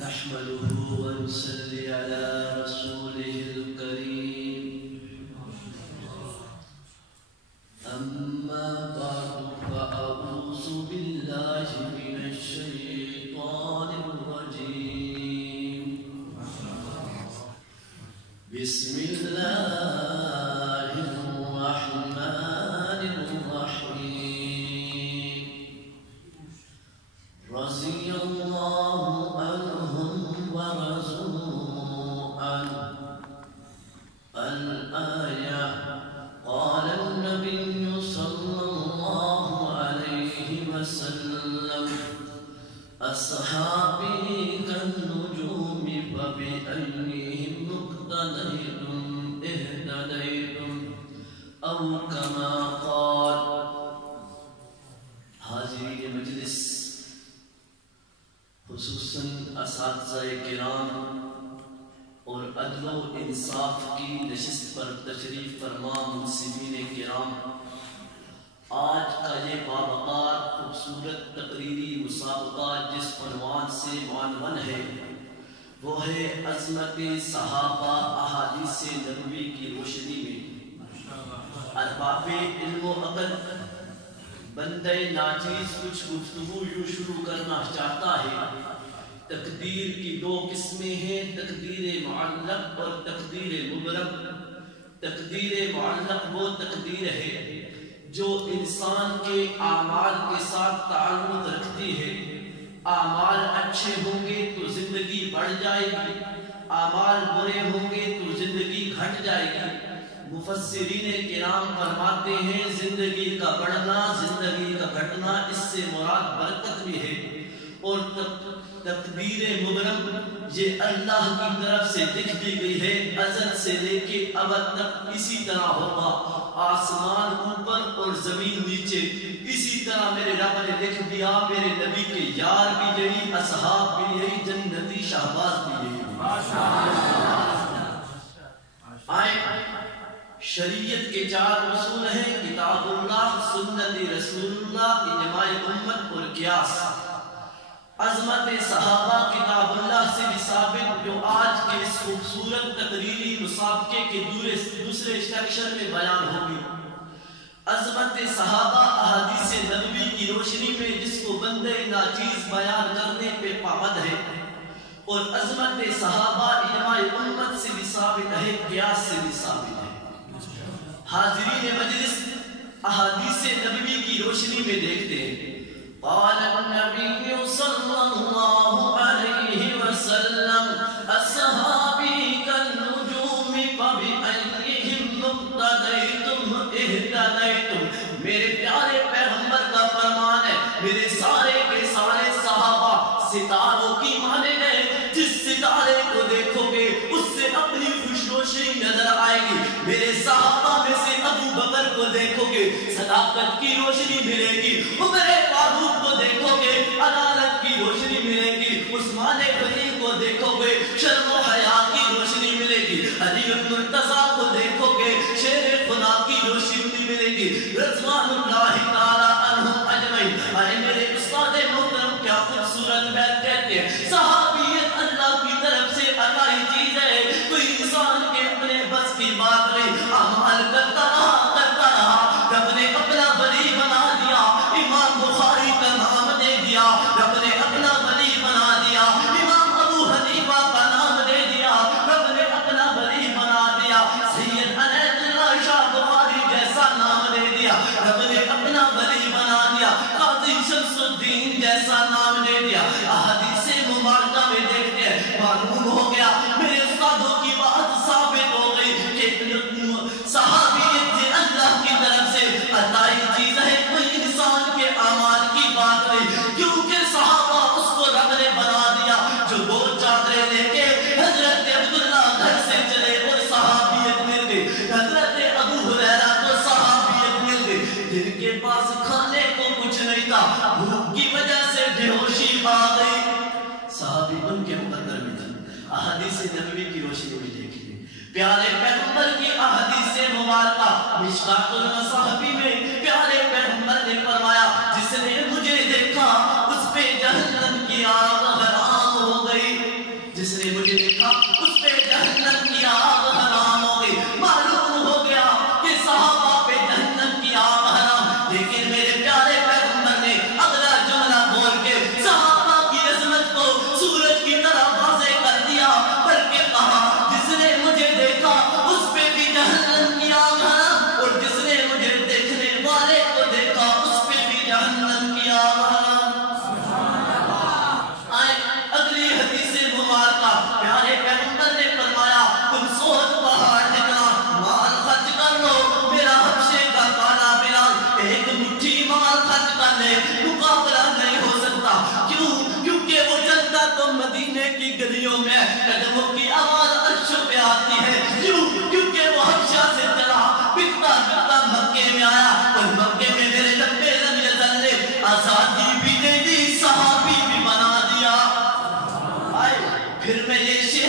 نحمده ونصلي على رسوله الكريم أما بعد فأعوذ بالله من الشيطان الرجيم بسم الله الرحمن الرحيم رضي الله عنهم ورضوا عنه الآية قال النبي صلى الله عليه وسلم أصحابي كالنجوم فبأيهم اقتديتم اهتديتم أو كما قال. حاضرین مجلس، خصوصاً اساتذہ کرام اور عدل و انصاف کی نشست پر تشریف فرما منصفین کرام، آج کا یہ بابقار خوبصورت تقریری مسابقہ جس عنوان سے معنون ہے وہ ہے عظمت صحابہ احادیث نبوی کی روشنی میں. ارباب علم و عقل، بندے ناچیز کچھ گفتگو یوں شروع کرنا چاہتا ہے. تقدیر کی دو قسمیں ہیں، تقدیر معلق اور تقدیر مبرم. تقدیر معلق وہ تقدیر ہے جو انسان کے اعمال کے ساتھ تعلق رکھتی ہے. اعمال اچھے ہوں گے تو زندگی بڑھ جائے گی، اعمال برے ہوں گے تو زندگی گھٹ جائے گی. مفسرین کرام فرماتے ہیں زندگی کا بڑھنا، زندگی کا گھٹنا، اس سے مراد برکت بھی ہے. اور تقدیر مبرم یہ اللہ کی طرف سے لکھ دی گئی ہے، ازل سے لے کے ابد تک اسی طرح ہوگا. آسمان اوپر اور زمین نیچے، اسی طرح میرے رب نے لکھ دیا. میرے نبی کے یار بھی یہی، اصحاب بھی یہی، جنتی شہباز بھی یہی. آئیں، شریعت کے چار اصول ہیں: کتاب اللہ، سنت رسول اللہ، اجماع امت اور قیاس. عظمت صحابہ کتاب اللہ سے بھی ثابت، جو آج کے اس خوبصورت تقریری مسابقے کے دوسرے سیکشن میں بیان ہوگی. عظمت صحابہ احادیث نبوی کی روشنی میں جس کو بندے ناچیز بیان کرنے پہ پابند ہے، اور عظمت صحابہ اجماع امت سے بھی ثابت ہے، قیاس سے بھی ثابت ہے. حاضرین مجلس، احادیث نبوی کی روشنی میں دیکھتے ہیں. قال النبی صلی اللہ علیہ وسلم اصحابی کالنجوم فبأیہم اقتدیتم اہتدیتم. میرے پیارے پیغمبر کا فرمان ہے، میرے سارے کے سارے صحابہ ستاروں کی مانے گئے. جس ستارے کو دیکھو گے اس سے اپنی خوشنوشی نظر آئے گی. میرے صحابہ میں سے ابو بکر کو دیکھو گے صداقت کی روشنی ملے گی، عمر فاروق کو دیکھو گے عدالت کی روشنی ملے گی، عثمان غنی کو دیکھو گے شرم و حیا کی روشنی ملے گی، علی المرتضیٰ کو دیکھو گے شیر خدا کی روشنی ملے گی، رضوان اللہ تعالی عنہم اجمعین. اے میرے استاد محترم، کیا خوبصورت بات کہتے ہیں. صحابیت اللہ کی طرف سے عطائی چیز ہے، کوئی انسان کے اپنے بس کی بات نہیں. اعمال کرتا رہا رب نے اپنا ولی بنا دیا. امام بخاری کا نام دے دیا، رب نے اپنا ولی بنا دیا. امام ابو حنیفہ کا نام دے دیا، رب نے اپنا ولی بنا دیا. سید عنایت اللہ شاہ بخاری جیسا نام دے دیا، رب نے اپنا ولی بنا دیا. قاضی شمس الدین جیسا نام دے دیا. احادیث مبارکہ میں دیکھتے ہیں، معلوم ہو گیا، میرے استادوں کی بات ثابت ہو گئی کہ صحابیت اللہ کی طرف سے عطائی چیز ہے، کوئی انسان کے اعمال کی بات نہیں. کیونکہ صحابہ اس کو رب نے بنا دیا جو دو چادریں لے کے حضرت عبداللہ گھر سے چلے اور صحابیت مل گئی. حضرت ابو ہریرہ کو صحابیت مل گئی، جن کے پاس کھانے کو کچھ نہیں تھا، بھوک کی وجہ سے بے ہوشی آ گئی. صحابی ان کے مقدر میں تھا. احادیث نبوی کی روشنی میں دیکھیے پیارے پیغمبر کی احادیث مبارکہ مشکات المصاحبی میں پیارے پیغمبر نے فرمایا، جس نے مجھے دیکھا اس پہ جہنم کی آگ حرام ہو گئی. پھر میں یہ